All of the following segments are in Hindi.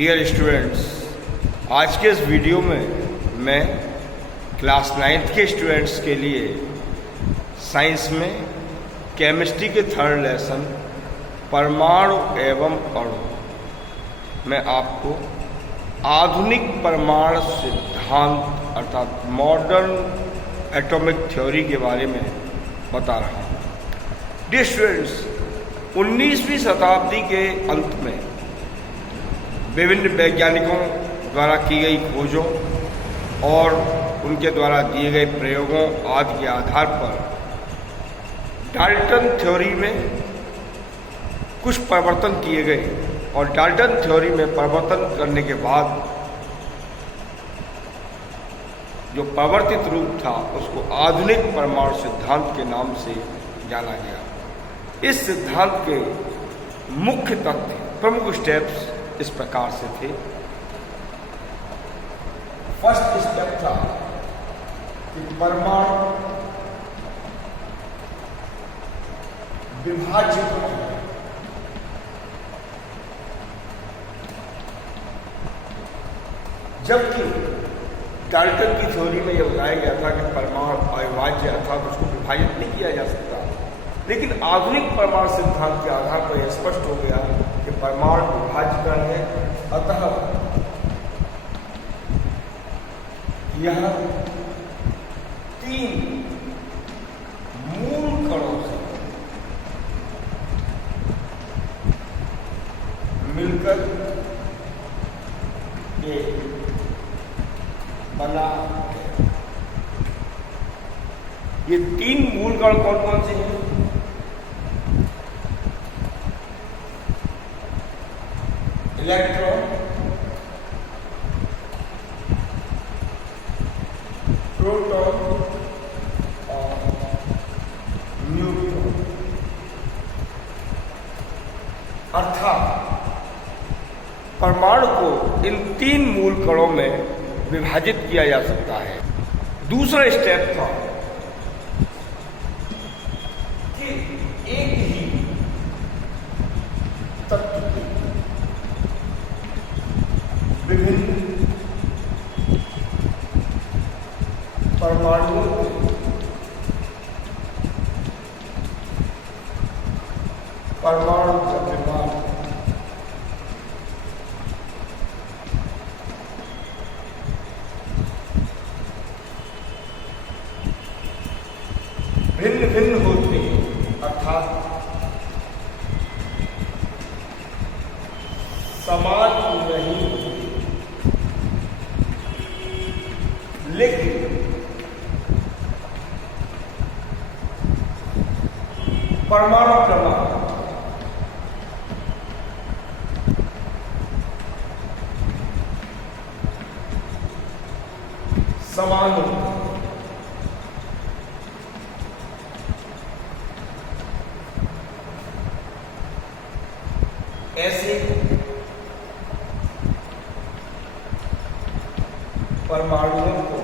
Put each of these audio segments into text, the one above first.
डियर स्टूडेंट्स, आज के इस वीडियो में मैं क्लास 9th के स्टूडेंट्स के लिए साइंस में केमिस्ट्री के थर्ड लेसन परमाणु एवं अणु में आपको आधुनिक परमाणु सिद्धांत अर्थात मॉडर्न एटॉमिक थ्योरी के बारे में बता रहा हूँ। डियर स्टूडेंट्स, 19वीं शताब्दी के अंत में विभिन्न वैज्ञानिकों द्वारा की गई खोजों और उनके द्वारा दिए गए प्रयोगों आदि के आधार पर डाल्टन थ्योरी में कुछ परिवर्तन किए गए और डाल्टन थ्योरी में परिवर्तन करने के बाद जो परिवर्तित रूप था उसको आधुनिक परमाणु सिद्धांत के नाम से जाना गया। इस सिद्धांत के मुख्य तथ्य, प्रमुख स्टेप्स इस प्रकार से थे। फर्स्ट स्टेप था कि परमाणु विभाजित होते हैं। जबकि डाल्टन की थ्योरी में यह बताया गया था कि परमाणु अविभाज्य अर्थात उसको विभाजित नहीं किया जा सकता, लेकिन आधुनिक परमाणु सिद्धांत के आधार पर यह स्पष्ट हो गया कि परमाणु विभाज्य कण है। अतः यह 3 मूल कणों से मिलकर एक बना है। ये 3 मूल कण कौन कौन से हैं? इलेक्ट्रॉन, प्रोटॉन और न्यूट्रॉन। अर्थात परमाणु को इन 3 मूल कणों में विभाजित किया जा सकता है। दूसरा स्टेप था कि एक ही तत्व के विभिन्न परमाणुओं के परमाणु द्रव्यमान भिन्न भिन्न होते हैं, अर्थात समान नहीं, लेकिन परमाणु क्रमांक समान होते हैं। ऐसे परमाणुओं को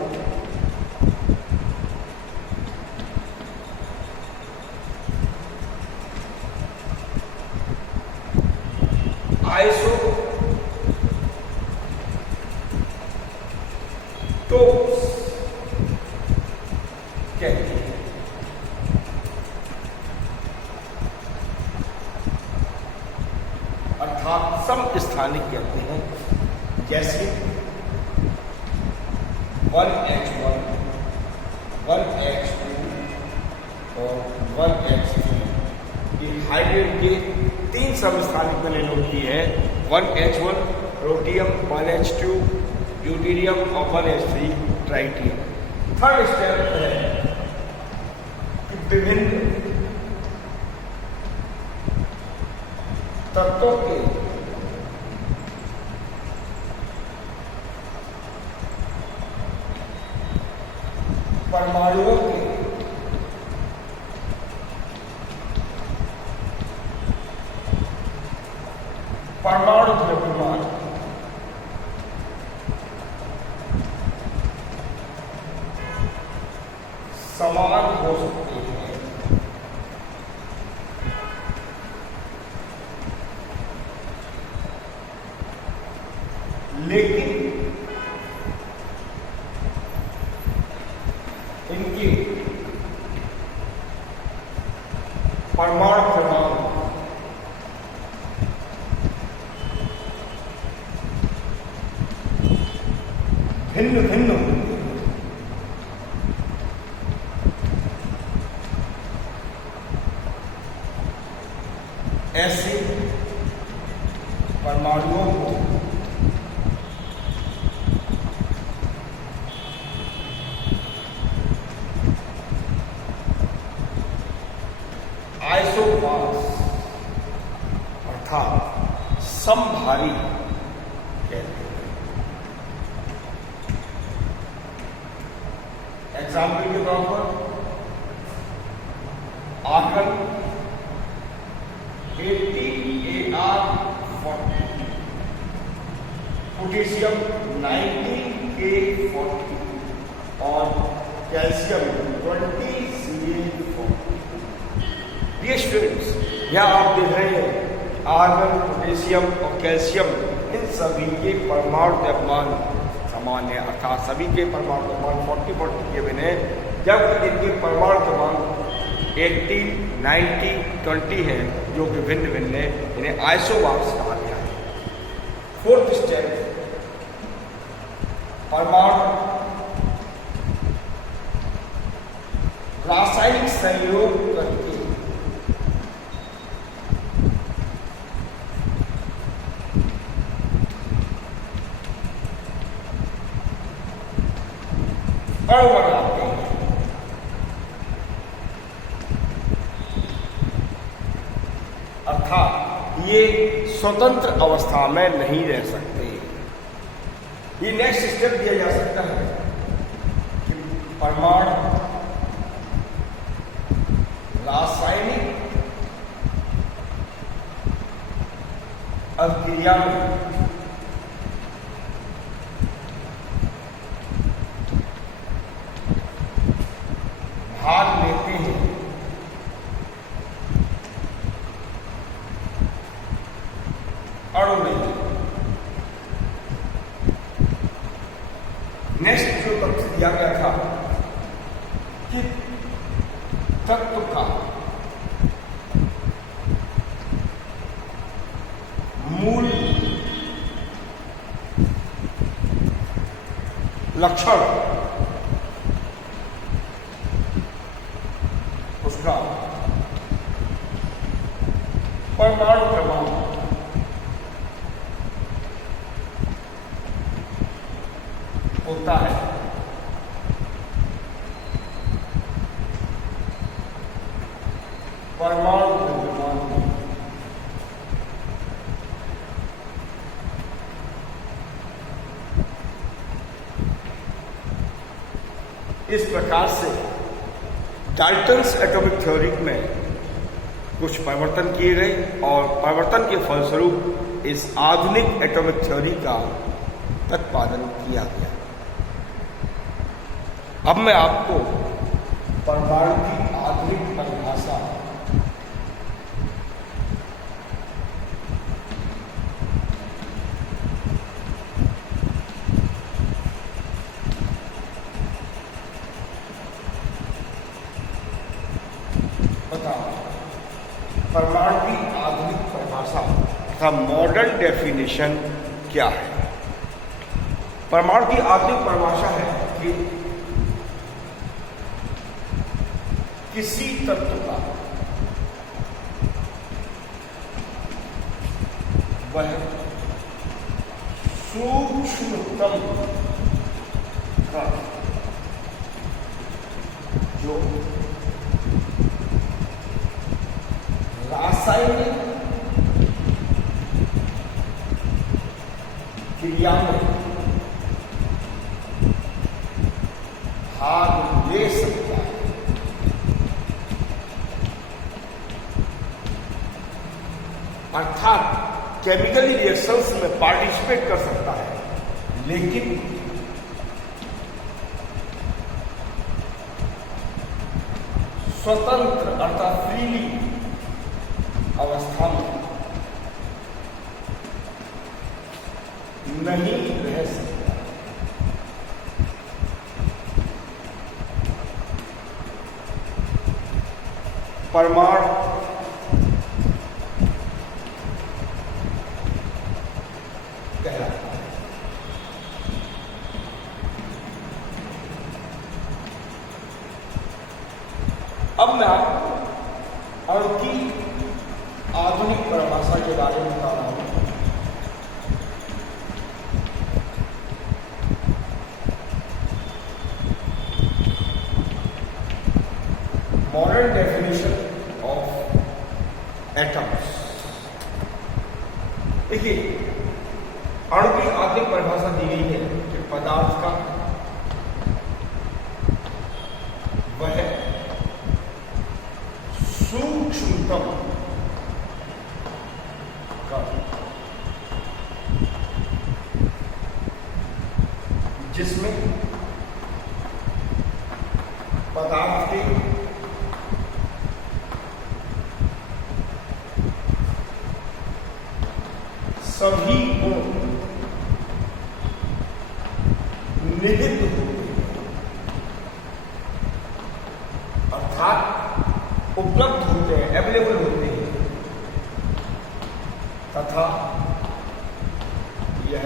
आइसोटोप्स कहते हैं। अर्थात समस्थानिक कहते हैं, जैसे 1H1, 1H2 और 1H3। ये हाइड्रोजन के 3 समस्थानिक बने होती है। 1H1 रोटियम, 1H2 ड्यूटेरियम और 1H3 ट्राइटियम। थर्ड स्टेप है कि विभिन्न तत्वों के परमाणुओं के परमाणु द्रव्यमान समान हो सकते हैं। लेकिन इनके परमाणु क्रमांक भिन्न भिन्न होंगे। ऐसे परमाणुओं को आइसोमास अर्थात समभारी कहते हैं। एग्जाम्पल के तौर पर आर्गन 80Ar40, पोटेशियम 90K40 और कैल्शियम 20Ca40। ये स्टूडेंट्स यहाँ आप देख रहे हैं आर्गन, पोटेशियम और कैल्शियम, इन सभी के परमाणु द्रव्यमान समान है, अर्थात सभी के परमाणु द्रव्यमान 40 के बने, जब इनके परमाणु क्रमांक 80, 90, 20 है, जो कि भिन्न भिन्न है, इन्हें आइसोमार्स कहा गया है। फोर्थ स्टेप, परमाणु रासायनिक संयोग करके अणु बनाते हैं। अर्थात ये स्वतंत्र अवस्था में नहीं रह सकते। ये नेक्स्ट स्टेप दिया जा सकता है कि परमाणु रासायनिक अभिक्रिया में भाग लेते हैं। अणु में नेक्स्ट जो तथ्य दिया गया था कि तत्व का मूल लक्षण उसका परमाणु क्रमांक होता है। परमाणु द्रव्यमान इस प्रकार से डाल्टन्स एटॉमिक थ्योरी में कुछ परिवर्तन किए गए और परिवर्तन के फलस्वरूप इस आधुनिक एटॉमिक थ्योरी का प्रतिपादन किया गया। अब मैं आपको परमाणु की आधुनिक परिभाषा बताओ। परमाणु की आधुनिक परिभाषा तथा मॉडर्न डेफिनेशन क्या है? परमाणु की आधुनिक परिभाषा है कि किसी तत्व का वह सूक्ष्मतम कण जो रासायनिक क्रिया में भाग ले सकता है, अर्थात केमिकल रिएक्शंस में पार्टिसिपेट कर सकता है, लेकिन स्वतंत्र अर्थात फ्रीली अवस्था में नहीं रह सकता। परमाणु कहलाता है। अब मैं आपको अणु की आधुनिक परिभाषा के बारे में बता रहा हूं। Modern definition of atoms. देखिए, अणु की आधुनिक परिभाषा दी गई है कि पदार्थ का वह सूक्ष्मतम कण जिसमें पदार्थ के सभी गुण निहित होते हैं, अर्थात उपलब्ध होते हैं, अवेलेबल होते हैं, तथा यह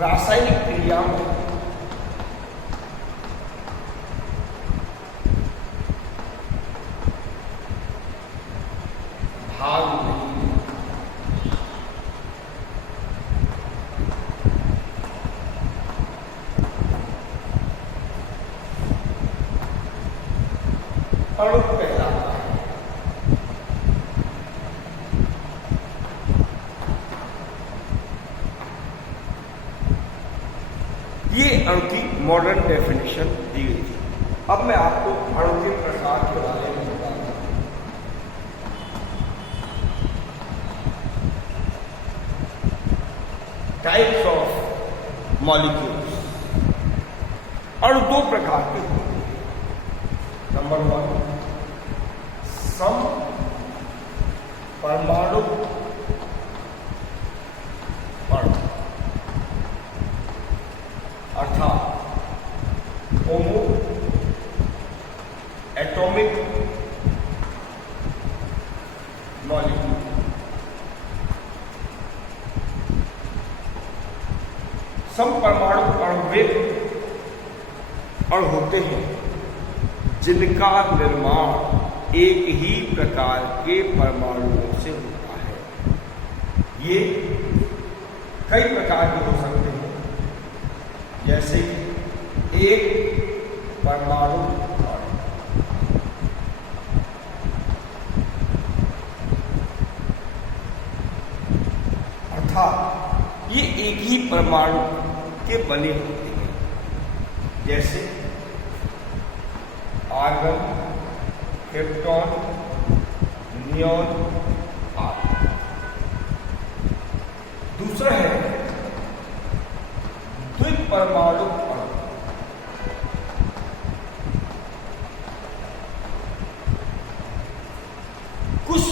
रासायनिक क्रिया में भाग नहीं है। अणु कहलाता है। ये अणु की मॉडर्न डेफिनेशन दी गई थी। अब मैं आपको अणु के प्रकार के बारे में बता रहा हूं। Types of molecules. अणु दो प्रकार के होते हैं। नंबर 1, सम परमाणु अणु, अर्थात होमो एटॉमिक मॉलिक्यूल। सम परमाणु अणु वे अणु होते हैं जिनका निर्माण एक ही प्रकार के परमाणुओं से होता है। ये कई प्रकार के हो सकते हैं, जैसे एक परमाणु अणु, अर्थात ये एक ही परमाणु के बने होते हैं, जैसे आर्गन, क्रिप्टॉन, नियॉन आदि। दूसरा है द्विपरमाणु अणु। कुछ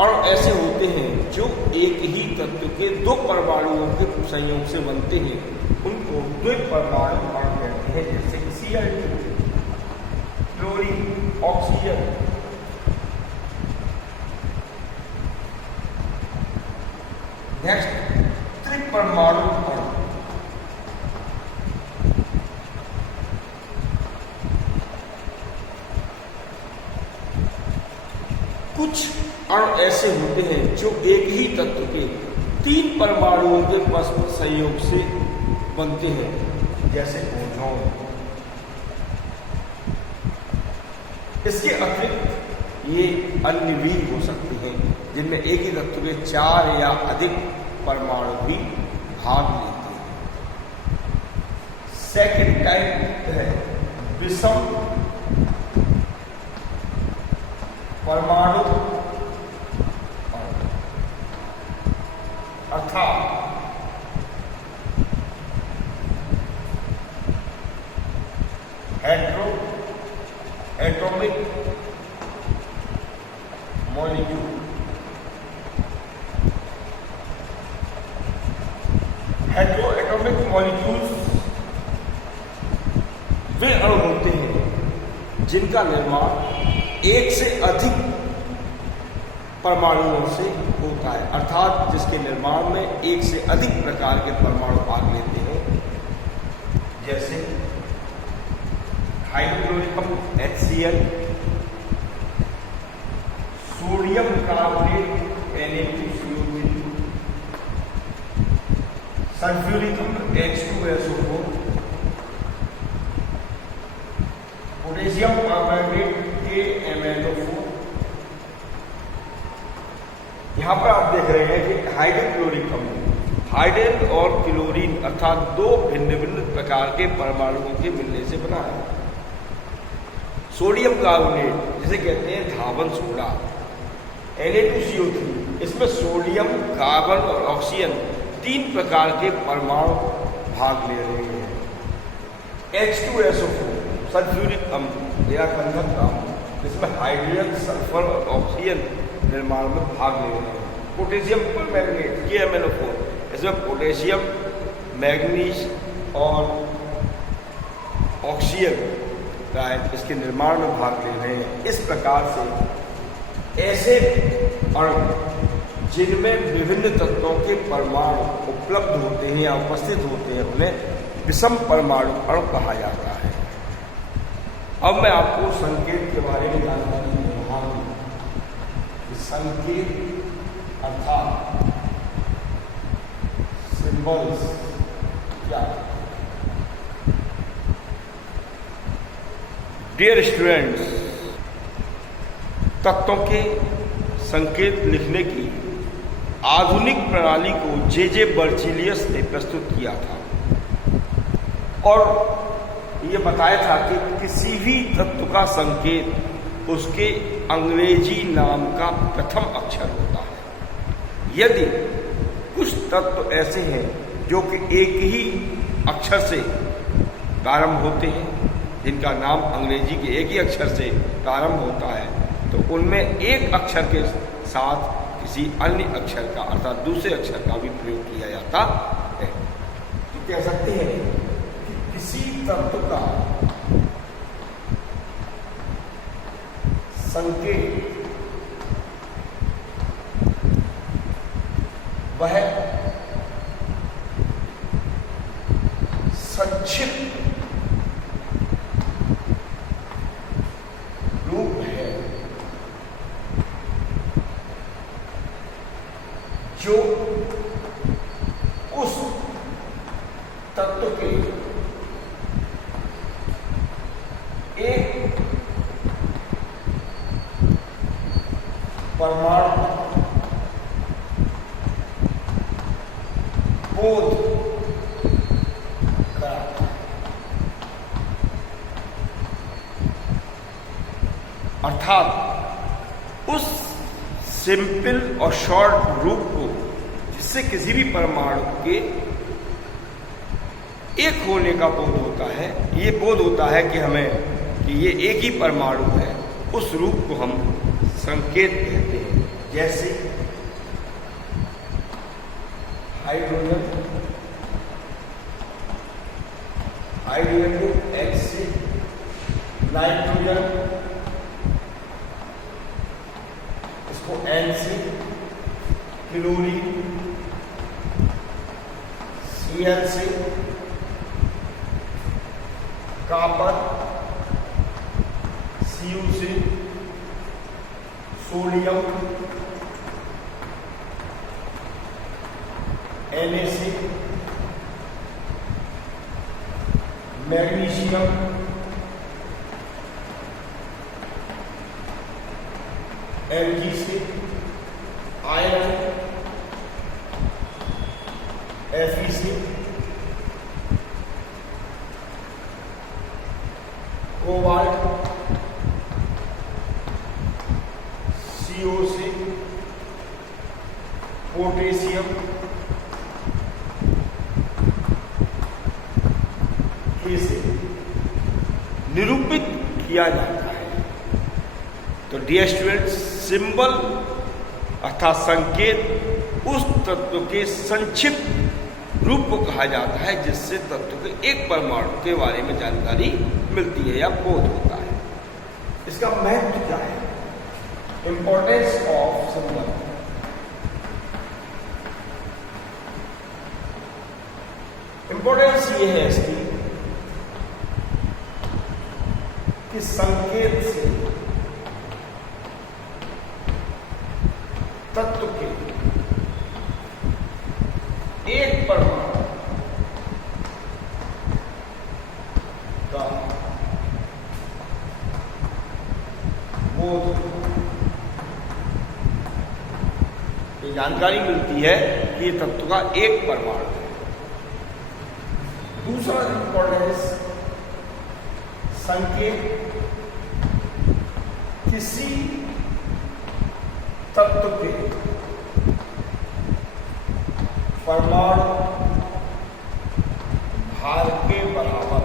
अणु ऐसे होते हैं जो एक ही तत्व के दो परमाणुओं के संयोग से बनते हैं, उनको द्विपरमाणु अणु कहते हैं, जैसे Cl2, क्लोरीन, ऑक्सीजन। नेक्स्ट, त्रिपरमाणु अणु। कुछ अणु ऐसे होते हैं जो एक ही तत्व के तीन परमाणुओं के परस्पर संयोग से बनते हैं, जैसे ओजोन। इसके अतिरिक्त ये अन्य भी हो सकते हैं जिनमें एक ही तत्व के 4 या अधिक परमाणु भी भाग लेते हैं। सेकंड टाइप है विषम परमाणु अणु, अर्थात हेट्रो एटॉमिक मॉलिक्यूल। हेटेरोएटॉमिक मॉलिक्यूल्स वे अणु होते हैं जिनका निर्माण एक से अधिक परमाणुओं से होता है, अर्थात जिसके निर्माण में एक से अधिक प्रकार के परमाणु भाग लेते हैं, जैसे hydrochloric HCl, sodium carbonate Na2CO3, sulphuric अम्ल H2SO4, पोटेशियम परमैंगनेट KMnO4। यहां पर आप देख रहे हैं कि हाइड्रोक्लोरिक अम्ल हाइड्रोजन और क्लोरीन अर्थात दो भिन्न भिन्न प्रकार के परमाणुओं के मिलने से बना है। सोडियम कार्बोनेट जिसे कहते हैं धावन सोडा Na2CO3, इसमें सोडियम, कार्बन और ऑक्सीजन तीन प्रकार के परमाणु भाग ले रहे हैं। H2SO4 सल्फ्यूरिक अम्ल या गंधक का अम्ल, जिसमें हाइड्रोजन, सल्फर और ऑक्सीजन निर्माण में भाग ले रहे हैं। पोटेशियम परमैंगनेट KMnO4, इसमें पोटेशियम, मैग्नीज और ऑक्सीजन इसके निर्माण में भाग ले रहे हैं। इस प्रकार से ऐसे अणु जिनमें विभिन्न तत्वों के परमाणु उपलब्ध होते हैं या उपस्थित होते हैं उन्हें विषम परमाणु अणु कहा जाता है। अब मैं आपको संकेत के बारे में जानकारी दे रहा हूं। संकेत अर्थात सिंबल्स क्या? डियर स्टूडेंट्स, तत्वों के संकेत लिखने की आधुनिक प्रणाली को जे बर्जीलियस ने प्रस्तुत किया था और ये बताया था कि किसी भी तत्व का संकेत उसके अंग्रेजी नाम का प्रथम अक्षर होता है। यदि कुछ तत्व ऐसे हैं जो कि एक ही अक्षर से प्रारंभ होते हैं, जिनका नाम अंग्रेजी के एक ही अक्षर से प्रारंभ होता है, तो उनमें एक अक्षर के साथ किसी अन्य अक्षर का अर्थात दूसरे अक्षर का भी प्रयोग किया जाता है। तो कह सकते हैं कि किसी तत्व का संकेत वह संक्षिप्त रूप है जो उस तत्व के एक परमाणु बोध कराता है। अर्थात उस सिंपल और शॉर्ट रूप को जिससे किसी भी परमाणु के एक होने का बोध होता है, ये बोध होता है कि हमें कि ये एक ही परमाणु है, उस रूप को हम संकेत कहते हैं। जैसे हाइड्रोजन को H से, नाइट्रोजन इसको N से, क्लोरीन Cl से, कॉपर Cu से, सोडियम Na से, मैग्नीशियम Mg से, आयरन Fe से, कोबाल्ट CO से, पोटेशियम K से निरूपित किया जाता है। तो डियर स्टूडेंट्स, सिंबल अर्थात संकेत उस तत्व के संक्षिप्त रूप को कहा जाता है जिससे तत्व के एक परमाणु के बारे में जानकारी मिलती है या बोध होता है। इसका महत्व क्या है? Importance of symbol. इंपॉर्टेंस ये है इसकी कि संकेत से तत्व के एक परमाणु का बोध, ये जानकारी मिलती है कि ये तत्व का एक परमाणु है। दूसरा इंपॉर्टेंस, संकेत किसी तत्व के परमाणु भार के बराबर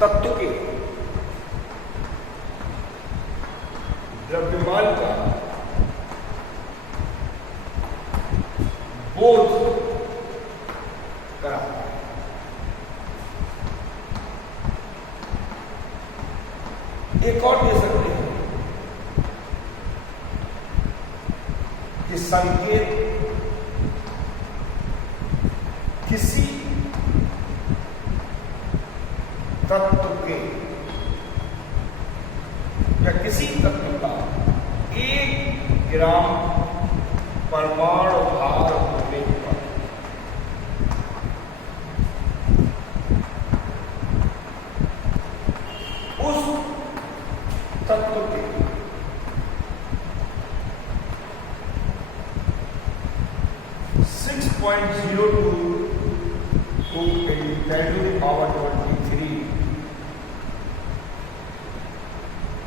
तत्व के द्रव्यमान का बोध कराता है। एक और दे सकते हैं कि संकेत किसी तत्व के या किसी तत्व का 1 ग्राम परमाणु भार होने पर उस तत्व के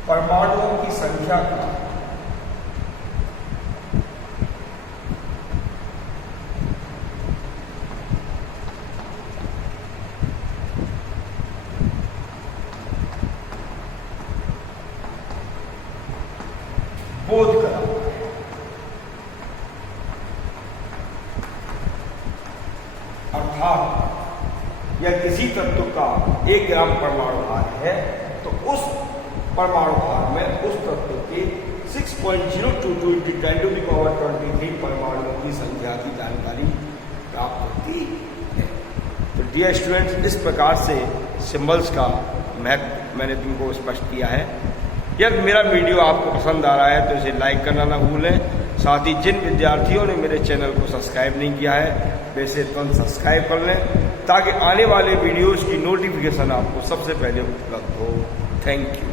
परमाणुओं की संख्या का बोध कराता है। अर्थात यह किसी तत्व का 1 ग्राम परमाणु भार है तो उस परमाणु भार में उस तत्व के 6.022 × 10⁻23 परमाणुओं की संख्या की जानकारी प्राप्त होती है। तो डियर स्टूडेंट्स, इस प्रकार से सिंबल्स का महत्व मैंने तुमको स्पष्ट किया है। यदि मेरा वीडियो आपको पसंद आ रहा है तो इसे लाइक करना ना भूलें। साथ ही जिन विद्यार्थियों ने मेरे चैनल को सब्सक्राइब नहीं किया है वैसे तुरंत सब्सक्राइब कर लें ताकि आने वाले वीडियोज़ की नोटिफिकेशन आपको सबसे पहले उपलब्ध हो। Thank you.